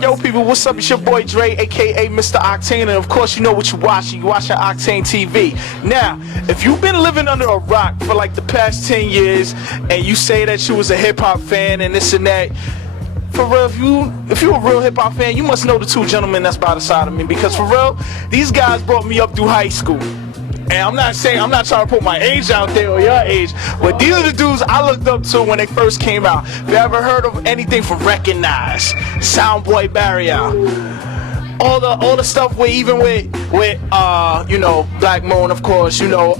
Yo, people, what's up? It's your boy Dre, aka Mr. Aktain, and of course, you know what you're watching. You're watching Aktain TV. Now, if you've been living under a rock for like the past 10 years, and you say that you was a hip hop fan and this and that, for real, if you a real hip hop fan, you must know the two gentlemen that's by the side of me. Because for real, these guys brought me up through high school. And I'm not trying to put my age out there or your age, but these are the dudes I looked up to when they first came out. If you ever heard of anything from Recognize, Soundboy Barrier, all the stuff with you know, Black Moon, of course, you know,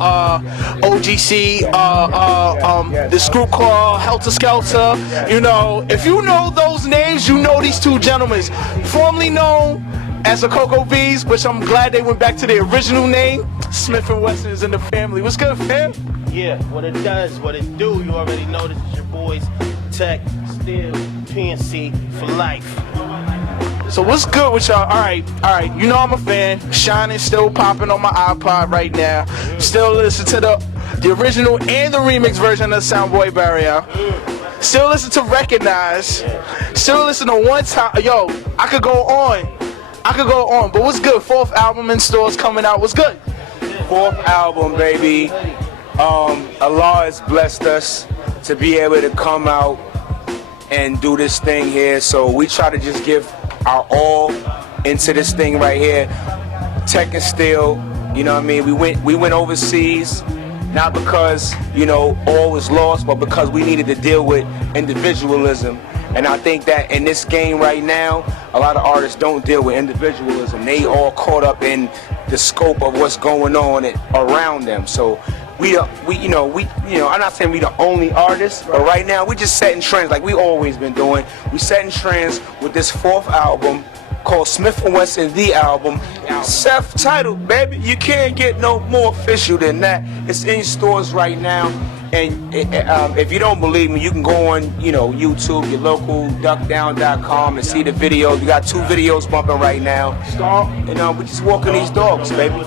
OGC, this group called Helter Skelter, you know, if you know those names, you know these two gentlemen, formerly known as the Cocoa Bruthas, which I'm glad they went back to their original name. Smif N Wessun is in the family. What's good, fam? Yeah, what it does, what it do, you already know this is your boys, Tech, Steel, PNC for life. So what's good with y'all? All right, you know I'm a fan. Shining, still popping on my iPod right now. Still listen to the original and the remix version of Soundboy Barrier. Still listen to Recognize. Still listen to One Time. Yo, I could go on, but what's good? Fourth album in stores coming out. What's good? Fourth album, baby. Allah has blessed us to be able to come out and do this thing here. So we try to just give our all into this thing right here. Tech and Steel, you know what I mean? We went overseas, not because, you know, all was lost, but because we needed to deal with individualism. And I think that in this game right now, a lot of artists don't deal with individualism. They all caught up in the scope of what's going on around them. So I'm not saying we the only artists, but right now we just setting trends like we always been doing. We setting trends with this fourth album called Smif N Wessun, the album. Self-titled, baby. You can't get no more official than that. It's in stores right now. And if you don't believe me, you can go on, you know, YouTube, your local duckdown.com and see the videos. We got 2 videos bumping right now. And we just walking these dogs, baby.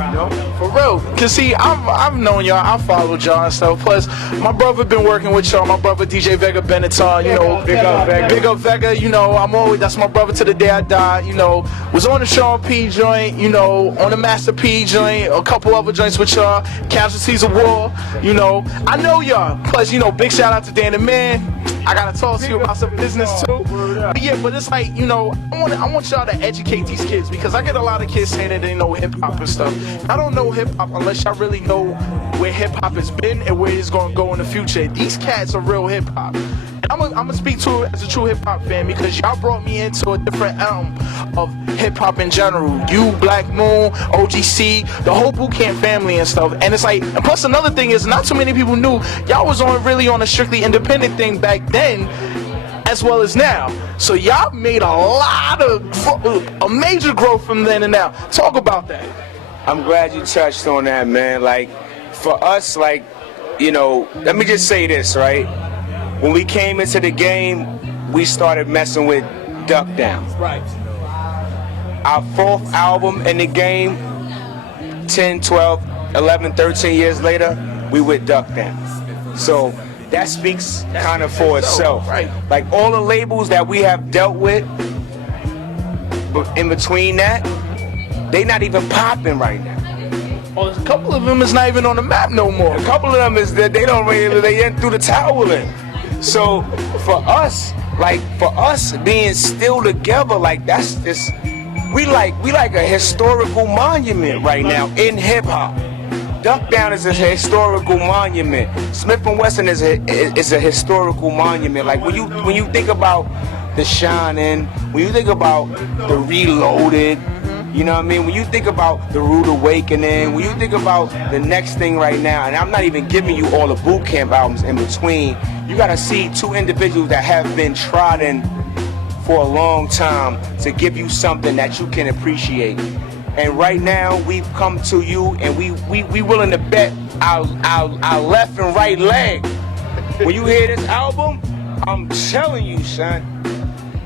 You know? For real. Cause see, I've known y'all, I followed y'all and stuff. Plus, my brother been working with y'all. My brother DJ Vega Benatar, you know, big up Vega. You know, that's my brother to the day I die. You know, was on the Sean P joint. You know, on the Master P joint, a couple other joints with y'all. Casualties of War. You know, I know y'all. Plus, you know, big shout out to Dan the Man. I gotta talk to you about some business too. But yeah, but it's like, you know, I want y'all to educate these kids, because I get a lot of kids saying that they know hip hop and stuff. I don't know hip hop unless y'all really know where hip hop has been and where it's gonna go in the future. These cats are real hip hop. I'm gonna speak to it as a true hip hop fan, because y'all brought me into a different realm of hip hop in general. You, Black Moon, OGC, the whole boot camp family and stuff. And it's like, and plus another thing is, not too many people knew y'all was really on a strictly independent thing back then, as well as now. So y'all made a major growth from then and now. Talk about that. I'm glad you touched on that, man. Like, for us, like, you know, let me just say this, right? When we came into the game, we started messing with Duck Down. Right. Our fourth album in the game, 10, 12, 11, 13 years later, we with Duck Down. So that speaks kind of for itself. Right. Like, all the labels that we have dealt with, but in between that, they not even popping right now. Oh, a couple of them is not even on the map no more. A couple of them is that they threw the towel in. So for us being still together, like, that's just, we like a historical monument right now in hip hop. Duck Down is a historical monument. Smif N Wessun is a historical monument. Like, when you think about the Shining, when you think about the Reloaded, you know what I mean? When you think about the Rude Awakening, when you think about the next thing right now, and I'm not even giving you all the boot camp albums in between, you gotta see 2 individuals that have been trodden for a long time to give you something that you can appreciate. And right now, we've come to you, and we willing to bet our left and right leg. When you hear this album, I'm telling you, son,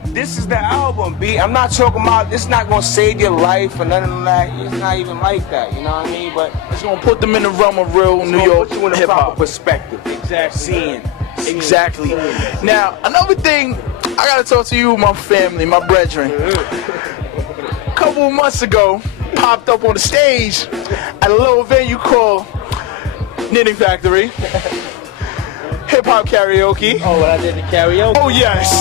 this is the album, B. I'm not talking about, it's not gonna save your life or nothing like that. It's not even like that, you know what I mean? But it's gonna put them in the realm of real New York put you in a hip proper hop perspective. Exactly. Seeing. Exactly. Now, another thing, I gotta talk to you, my family, my brethren. A couple of months ago, popped up on the stage at a little venue called Knitting Factory. Hip hop karaoke. Oh, when I did the karaoke. Oh yes.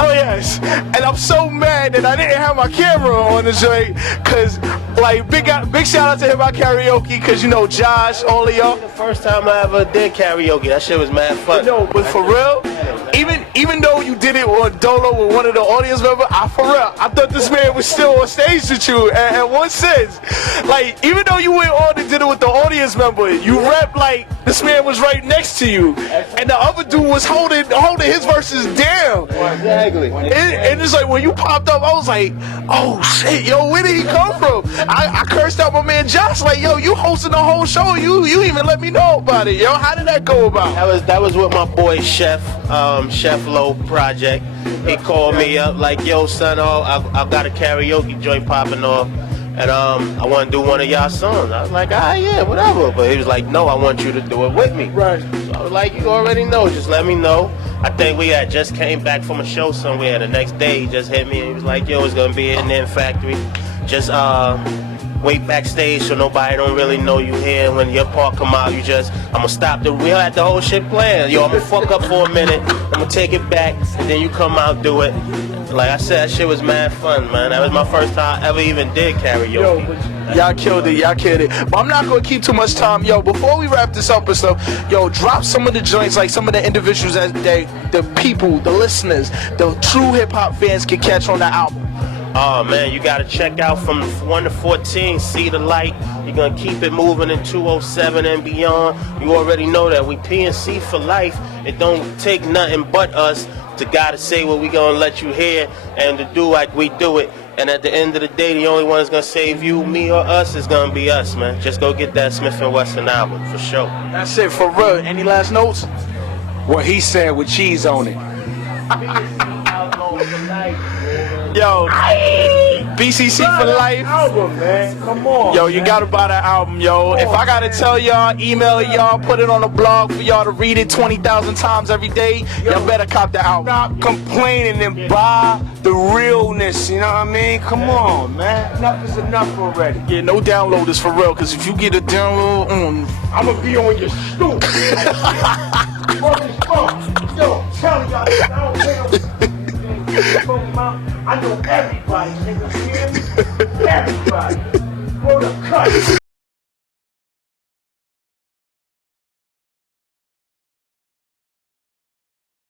Oh yes. And I'm so mad that I didn't have my camera on the joint, cause like big shout out to Hip Hop Karaoke, cause you know Josh, all of y'all. The first time I ever did karaoke, that shit was mad fun. No, but for real, even though you did it on Dolo with one of the audience members, for real, I thought this man was still on stage with you. And what sense? Like, even though you went on and did it with the audience member, you rap like this man was right next to you, and the other dude was holding his verses down. Exactly. And it's like when you popped up, I was like, oh shit, yo, where did he come from? I cursed out my man Josh, like, yo, you hosting the whole show, you even let me know about it, yo. How did that go about? That was with my boy Chef Low Project. He called me up like, yo son, I got a karaoke joint popping off, and I want to do one of y'all songs. I was like, yeah, whatever. But he was like, no, I want you to do it with me. Right. So I was like, you already know, just let me know. I think we had just came back from a show somewhere. The next day he just hit me and he was like, yo, it's gonna be in the factory. Just wait backstage so nobody don't really know you here. When your part come out, I'm gonna stop we had the whole shit planned. Yo, I'm gonna fuck up for a minute, I'm gonna take it back, and then you come out, do it. Like I said, that shit was mad fun, man. That was my first time I ever even did karaoke. Yo, y'all killed it. But I'm not gonna keep too much time. Yo, before we wrap this up and stuff, yo, drop some of the joints, like some of the individuals that the people, the listeners, the true hip hop fans can catch on the album. Oh man, you gotta check out from 1 to 14, See the Light. You're gonna keep it moving in 207 and beyond. You already know that we PNC for life. It don't take nothing but us to gotta say what we gonna let you hear and to do like we do it. And at the end of the day, the only one that's gonna save you, me or us, is gonna be us, man. Just go get that Smif N Wessun album for sure. That's it, for real. Any last notes? What he said with cheese on it. Yo, BCC for life. Album, man. Come on. Yo, you gotta buy that album, yo. If I gotta tell y'all, email it y'all, put it on a blog for y'all to read it 20,000 times every day, y'all better cop the album. Stop complaining and buy the realness, you know what I mean? Come on, man. Enough is enough already. Yeah, no downloaders for real, because if you get a download, I'm gonna be on your stoop. Yo, tell y'all, I don't care. I know everybody, nigga.